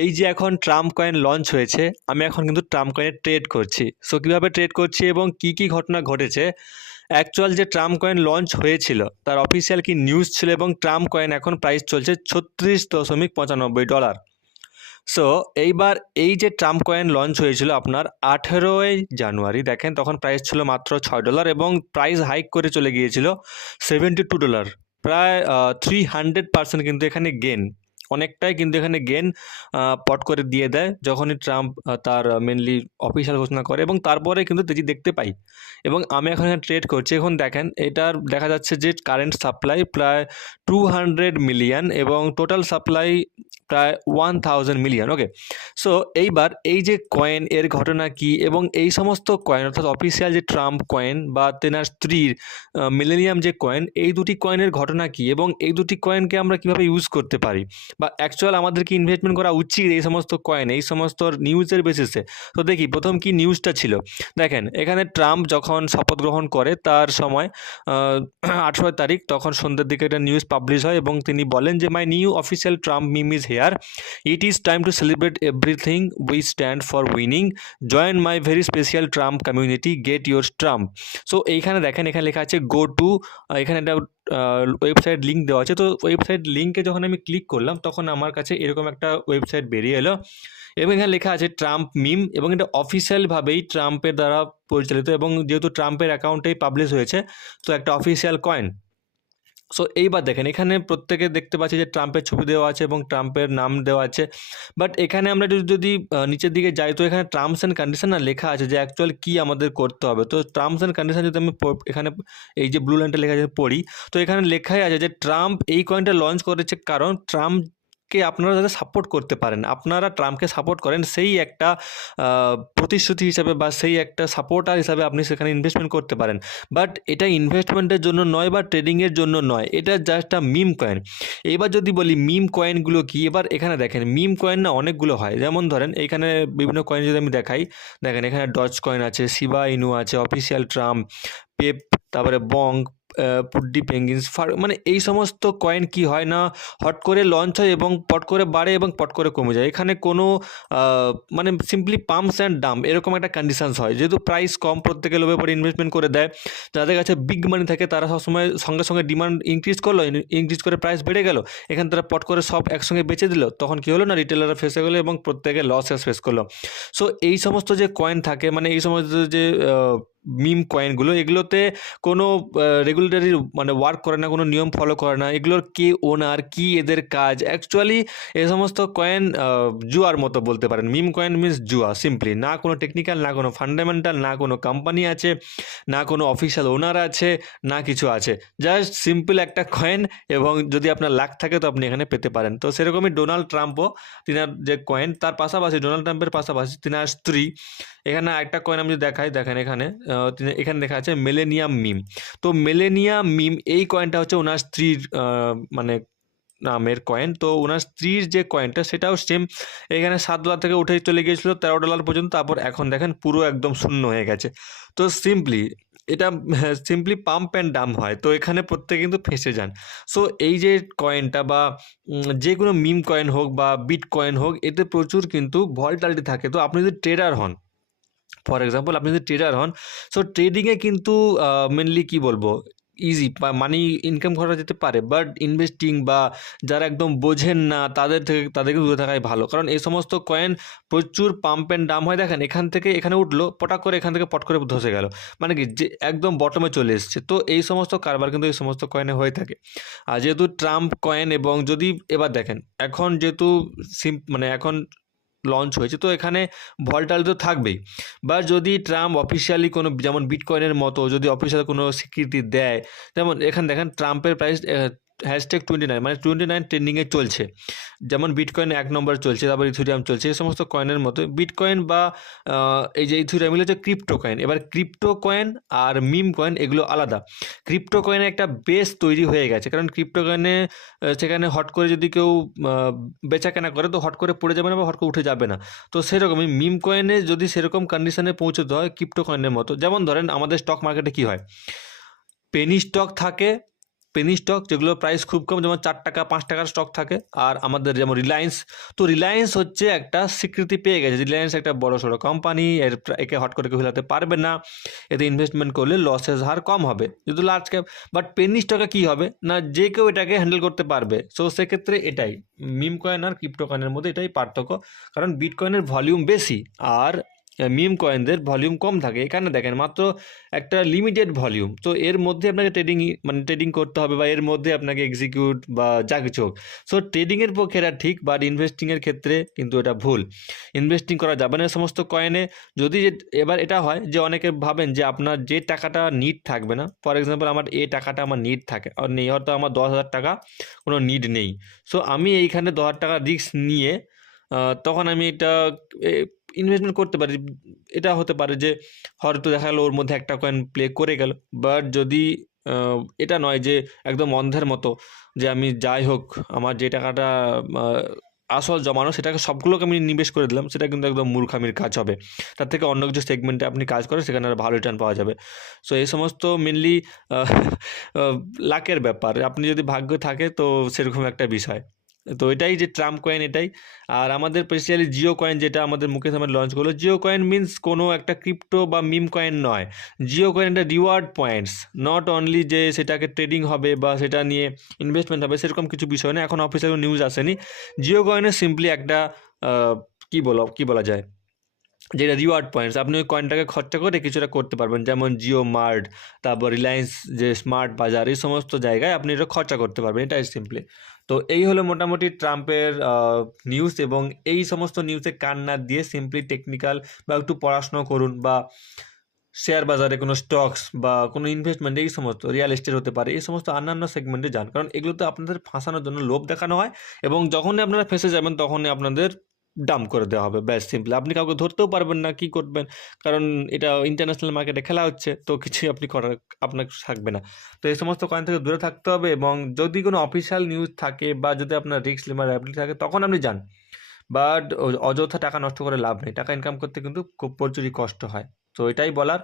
এই যে এখন ট্রাম্প কয়েন লঞ্চ হয়েছে, আমি এখন কিন্তু ট্রাম্প কয়েনে ট্রেড করছি। সো কীভাবে ট্রেড করছি এবং কি কি ঘটনা ঘটেছে? অ্যাকচুয়াল যে ট্রাম্প কয়েন লঞ্চ হয়েছিল, তার অফিসিয়াল কি নিউজ ছিল এবং ট্রাম্প কয়েন এখন প্রাইস চলছে ছত্রিশ দশমিক পঁচানব্বই ডলার সো এইবার এই যে ট্রাম্প কয়েন লঞ্চ হয়েছিল আপনার আঠেরোই জানুয়ারি, দেখেন তখন প্রাইস ছিল মাত্র ছয় ডলার এবং প্রাইস হাইক করে চলে গিয়েছিল সেভেন্টি টু ডলার প্রায় থ্রি হান্ড্রেড পার্সেন্ট কিন্তু এখানে গেন অনেকটাই কিন্তু এখানে গেন পট করে দিয়ে দেয় যখনই ট্রাম্প তার মেনলি অফিসিয়াল ঘোষণা করে এবং তারপরে কিন্তু তেজি দেখতে পাই এবং আমি এখন এখানে ট্রেড করছি, এখন দেখেন এটার দেখা যাচ্ছে যে কারেন্ট সাপ্লাই প্রায় টু হান্ড্রেড মিলিয়ন এবং টোটাল সাপ্লাই প্রায় one thousand million okay so এইবার এই যে কয়েন এর ঘটনা কি এবং এই সমস্ত কয়েন অর্থাৎ অফিসিয়াল যে ট্রাম্প কয়েন বা তেনার স্ত্রীর মিলেনিয়াম যে কয়েন এই দুটি কয়েনের ঘটনা কি এবং এই দুটি কয়েনকে আমরা কীভাবে ইউজ করতে পারি? বা অ্যাকচুয়াল আমাদেরকে ইনভেস্টমেন্ট করা উচিত এই সমস্ত কয়েন এই সমস্ত নিউজের বেসিসে তো দেখি, প্রথম কি নিউজটা ছিল? দেখেন, এখানে ট্রাম্প যখন শপথ গ্রহণ করে তার সময় আঠেরো তারিখ তখন সন্ধ্যের দিকে একটা নিউজ পাবলিশ হয় এবং তিনি বলেন যে my new official Trump meme is here it is time to celebrate everything we stand for winning join my very special Trump community get your Trump so এইখানে দেখেন, এখানে লেখা আছে গো টু এখানে একটা ওয়েবসাইট লিঙ্ক দেওয়া আছে। তো ওয়েবসাইট লিঙ্কে যখন আমি ক্লিক করলাম, তখন আমার কাছে এরকম একটা ওয়েবসাইট বেরিয়ে এলো। এবং এখানে লেখা আছে ট্রাম্প মিম এবং এটা অফিসিয়ালভাবেই ট্রাম্পের দ্বারা পরিচালিত। এবং যেহেতু ট্রাম্পের অ্যাকাউন্টেই পাবলিশ হয়েছে, তো একটা অফিসিয়াল কয়েন সো এইবার দেখেন, এখানে প্রত্যেকে দেখতে পাচ্ছি যে ট্রাম্পের ছবি দেওয়া আছে এবং ট্রাম্পের নাম দেওয়া আছে। বাট এখানে আমরা যদি নিচের দিকে যাই, তো এখানে টার্মস অ্যান্ড কন্ডিশন না লেখা আছে যে অ্যাকচুয়াল কী আমাদের করতে হবে। তো টার্মস অ্যান্ড কন্ডিশন যদি আমি এখানে এই যে ব্লু লাইনটা লেখা আছে পড়ি, তো এখানে লেখাই আছে যে ট্রাম্প এই কয়েনটা লঞ্চ করেছে কারণ ট্রাম্পকে আপনারা যাতে সাপোর্ট করতে পারেন। আপনারা ট্রাম্পকে সাপোর্ট করেন, সেই একটা প্রতিশ্রুতি হিসাবে বা সেই একটা সাপোর্টার হিসাবে আপনি সেখানে ইনভেস্টমেন্ট করতে পারেন। বাট এটা ইনভেস্টমেন্টের জন্য নয় বা ট্রেডিংয়ের জন্য নয়, এটা জাস্ট একটা মিম কয়েন এবার যদি বলি মিম কয়েনগুলো কি, এবার এখানে দেখেন মিম কয়েন না অনেকগুলো হয়। যেমন ধরেন, এখানে বিভিন্ন কয়েন যদি আমি দেখাই, দেখেন এখানে ডচ কয়েন আছে শিবা ইনু আছে অফিসিয়াল ট্রাম্প পেপ তারপরে বং পুড্ডি, পেঙ্গিনস, ফার মানে এই সমস্ত কয়েন কি হয় না, হট করে লঞ্চ হয় এবং পট করে বাড়ে এবং পট করে কমে যায়। এখানে কোনো মানে সিম্পলি পাম্পস অ্যান্ড ডাম এরকম একটা কন্ডিশনস হয়। যেহেতু প্রাইস কম, প্রত্যেকে লোভে পরে ইনভেস্টমেন্ট করে দেয়, যাদের কাছে বিগ মানি থাকে, তারা সবসময় সঙ্গে সঙ্গে ডিমান্ড ইনক্রিজ করল ইনক্রিজ করে প্রাইস বেড়ে গেল, এখানে তারা পট করে সব একসঙ্গে বেচে দিল, তখন কী হলো না রিটেলাররা ফেসে গেলো এবং প্রত্যেকে লসেস ফেস করল। সো এই সমস্ত যে কয়েন থাকে মানে এই সমস্ত যে মিম কয়েনগুলো এগুলোতে কোনো রেগুলেটরি মানে ওয়ার্ক করে না, কোনো নিয়ম ফলো করে না। এগুলোর কে ওনার কি এদের কাজ? অ্যাকচুয়ালি এ সমস্ত কয়েন জুয়ার মতো বলতে পারেন। মিম কয়েন মিন্স জুয়া সিম্পলি না কোনো টেকনিক্যাল না কোনো ফান্ডামেন্টাল না কোনো কোম্পানি আছে, না কোনো অফিসিয়াল ওনার আছে, না কিছু আছে। জাস্ট সিম্পল একটা কয়েন এবং যদি আপনার লাখ থাকে তো আপনি এখানে পেতে পারেন। তো সেরকমই ডোনাল্ড ট্রাম্পও তিনার যে কয়েন, তার পাশাপাশি ডোনাল্ড ট্রাম্পের পাশাপাশি তিনার স্ত্রী এখানে একটা কয়েন আমি যদি দেখাই, দেখেন এখানে এখানে দেখা আছে মেলেনিয়াম মিম তো মেলেনিয়াম মিম এই কয়েনটা হচ্ছে ওনার স্ত্রীর মানে নামের কয়েন তো ওনার স্ত্রীর যে কয়েনটা সেটাও সেম এখানে সাত ডলার থেকে উঠে চলে গিয়েছিল, তেরো ডলার পর্যন্ত। তারপর এখন দেখেন পুরো একদম শূন্য হয়ে গেছে। তো সিম্পলি এটা সিম্পলি পাম্প অ্যান্ড ডাম হয়। তো এখানে প্রত্যেকে কিন্তু ফেসে যান। সো এই যে কয়েনটা বা যে কোনো মিম কয়েন হোক বা বিট কয়েন হোক, এতে প্রচুর কিন্তু ভলটালিটি থাকে। তো আপনি যদি ট্রেডার হন ফর এক্সাম্পল আপনি যদি ট্রেডার হন সো ট্রেডিংয়ে কিন্তু মেনলি কি বলব? ইজি মানি ইনকাম করা যেতে পারে বাট ইনভেস্টিং বা যারা একদম বোঝেন না, তাদের থেকে, তাদেরকে দূরে থাকাই ভালো। কারণ এই সমস্ত কয়েন প্রচুর পাম্প অ্যান্ড ডাম হয়। দেখেন, এখান থেকে এখানে উঠল, পটাক করে এখান থেকে পট করে ধসে গেল। মানে কি, যে একদম বটমে চলে এসছে। তো এই সমস্ত কারবার কিন্তু এই সমস্ত কয়েনে হয়ে থাকে। আর যেহেতু ট্রাম্প কয়েন এবং যদি, এবার দেখেন, এখন যেহেতু সিম মানে এখন লঞ্চ হয়েছে। তো এখানে ভলটাল তো থাকবেই। বা যদি ট্রাম্প অফিসিয়ালি কোনো যেমন বিটকয়েনের মতো, যদি অফিসিয়াল কোনো স্বীকৃতি দেয়, যেমন এখানে দেখেন ট্রাম্পের প্রাইস হ্যাশট্যাগ টোয়েন্টি নাইন মানে টোয়েন্টি নাইন ট্রেন্ডিংয়ে চলছে। যেমন বিটকয়েন এক নম্বর চলছে, তারপর ইথুরিয়াম চলছে, এই সমস্ত কয়েনের মতো। বিটকয়েন বা এই যে ইথুরিয়াম এগুলো হচ্ছে ক্রিপ্টো কয়েন এবার ক্রিপ্টো কয়েন আর মিম কয়েন এগুলো আলাদা। ক্রিপ্টো কয়েনে একটা বেস তৈরি হয়ে গেছে। কারণ ক্রিপ্টো কয়েনে সেখানে হট করে যদি কেউ বেচা কেনা করে, তো হট করে পড়ে যাবে না বা হট করে উঠে যাবে না। তো সেরকমই মিম কয়েনে যদি সেরকম কন্ডিশনে পৌঁছতে হয় ক্রিপ্টো কয়েনের মতো। যেমন ধরেন, আমাদের স্টক মার্কেটে কি হয়? পেনি স্টক থাকে পেনি স্টক যেগুলো প্রাইস খুব কম, যেমন চার টাকা, পাঁচ টাকার স্টক থাকে, আর আমাদের যেমন রিলায়েন্স তো রিলায়েন্স হচ্ছে একটা স্বীকৃতি পেয়ে গেছে। রিলায়েন্স একটা বড় সড়ো কোম্পানি এর একে হট করে কেউ হিলাতে পারবে না, এতে ইনভেস্টমেন্ট করলে লসের হার কম হবে। যেহেতু লার্জ ক্যাপ বাট পেনি স্টকে কী হবে? না, যে কেউ এটাকে হ্যান্ডেল করতে পারবে। সো সেক্ষেত্রে এটাই মিম কয়েন আর ক্রিপ্টো কয়েনের মধ্যে এটাই পার্থক্য, কারণ বিটকয়েনের ভলিউম বেশি, আর মিম কয়েনদের ভলিউম কম থাকে এখানে দেখেন মাত্র একটা লিমিটেড ভলিউম তো এর মধ্যে আপনাকে ট্রেডিং মানে ট্রেডিং করতে হবে বা এর মধ্যে আপনাকে এক্সিকিউট বা যা কিছু হোক। সো ট্রেডিংয়ের পক্ষে এটা ঠিক বাট ইনভেস্টিংয়ের ক্ষেত্রে কিন্তু এটা ভুল। ইনভেস্টিং করা যাবে না সমস্ত কয়েনে যদি এবার এটা হয় যে, অনেকে ভাবেন যে, আপনার যে টাকাটা নিড থাকবে না ফর এক্সাম্পল আমার এই টাকাটা আমার নিড থাকে, আর নেই, হয়তো আমার দশ হাজার টাকা কোনো নিড নেই। সো আমি এইখানে দশ হাজার টাকা রিস্ক নিয়ে তখন আমি এটা ইনভেস্টমেন্ট করতে পারি, এটা হতে পারে যে হয়তো দেখা গেলো ওর মধ্যে একটা কয়েন প্লে করে গেল বাট যদি এটা নয় যে একদম অন্ধের মতো যে আমি যাই হোক, আমার যে টাকাটা আসল জমানো সেটাকে সবগুলোকে আমি নিবেশ করে দিলাম, সেটা কিন্তু একদম মূর্খামির কাজ হবে। তার থেকে অন্য কিছু সেগমেন্টে আপনি কাজ করেন, সেখানে আরও ভালো রিটার্ন পাওয়া যাবে। সো এই সমস্ত মেনলি লাকের ব্যাপার। আপনি যদি ভাগ্য থাকে তো সেরকম একটা বিষয়। তো এটাই যে ট্রাম্প কয়েন এটাই। আর আমাদের স্পেশালি জিও কয়েন যেটা আমাদের মুকেশ আমার লঞ্চ করল, জিও কয়েন মিন্স কোনো একটা ক্রিপ্টো বা মিম কয়েন নয়। জিও কয়েন একটা রিওয়ার্ড পয়েন্টস নট অনলি যে সেটাকে ট্রেডিং হবে বা সেটা নিয়ে ইনভেস্টমেন্ট হবে, সেরকম কিছু বিষয় না এখন অফিসিয়াল নিউজ আসেনি। জিও কয়েনের সিম্পলি একটা কি বলো, কি বলা যায়? যেটা রিওয়ার্ড পয়েন্টস আপনি ওই কয়েনটাকে খরচা করে কিছুটা করতে পারবেন। যেমন জিও মার্ট, তারপর রিলায়েন্স যে স্মার্ট বাজার, এই সমস্ত জায়গায় আপনি এটা খরচা করতে পারবেন। এটাই সিম্পলি তো এই হলো মোটামুটি ট্রাম্পের নিউজ এবং এই সমস্ত নিউজে কান না দিয়ে সিম্পলি টেকনিক্যাল বা একটু পড়াশুনো করুন বা শেয়ার বাজারে কোনো স্টকস বা কোনো ইনভেস্টমেন্ট এই সমস্ত রিয়েল এস্টেট হতে পারে, এই সমস্ত অন্যান্য সেগমেন্টে যান। কারণ এগুলো তো আপনাদের ফাঁসানোর জন্য লোভ দেখানো হয় এবং যখনই আপনারা ফেসে যাবেন, তখনই আপনাদের ডাম করে দেওয়া হবে, ব্যাস সিম্পলি আপনি কাউকে ধরতেও পারবেন না, কি করবেন? কারণ এটা ইন্টারন্যাশনাল মার্কেটে খেলা হচ্ছে, তো কিছুই আপনি করার, আপনার থাকবে না। তো এই সমস্ত কয়েন থেকে দূরে থাকতে হবে এবং যদি কোনো অফিসিয়াল নিউজ থাকে বা যদি আপনার রিস্ক লিমার অ্যাবিলিটি থাকে, তখন আপনি যান। বাট অযথা টাকা নষ্ট করে লাভ নেই। টাকা ইনকাম করতে কিন্তু খুব প্রচুরই কষ্ট হয়। তো এটাই বলার।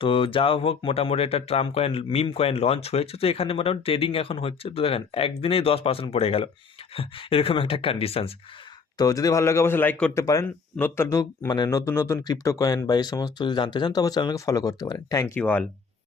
তো যা হোক, মোটামুটি একটা Trump coin meme coin launch হয়েছে, তো এখানে মোটামুটি ট্রেডিং এখন হচ্ছে, তো দেখেন, একদিনেই দশ পার্সেন্ট পড়ে গেল। এরকম একটা কন্ডিশনস তো যদি ভালো লাগে অবশ্যই লাইক করতে পারেন। নতুন মানে নতুন নতুন ক্রিপ্টো কয়েন বা এই সমস্ত যদি জানতে চান তবে চ্যানেলকে ফলো করতে পারেন। Thank you all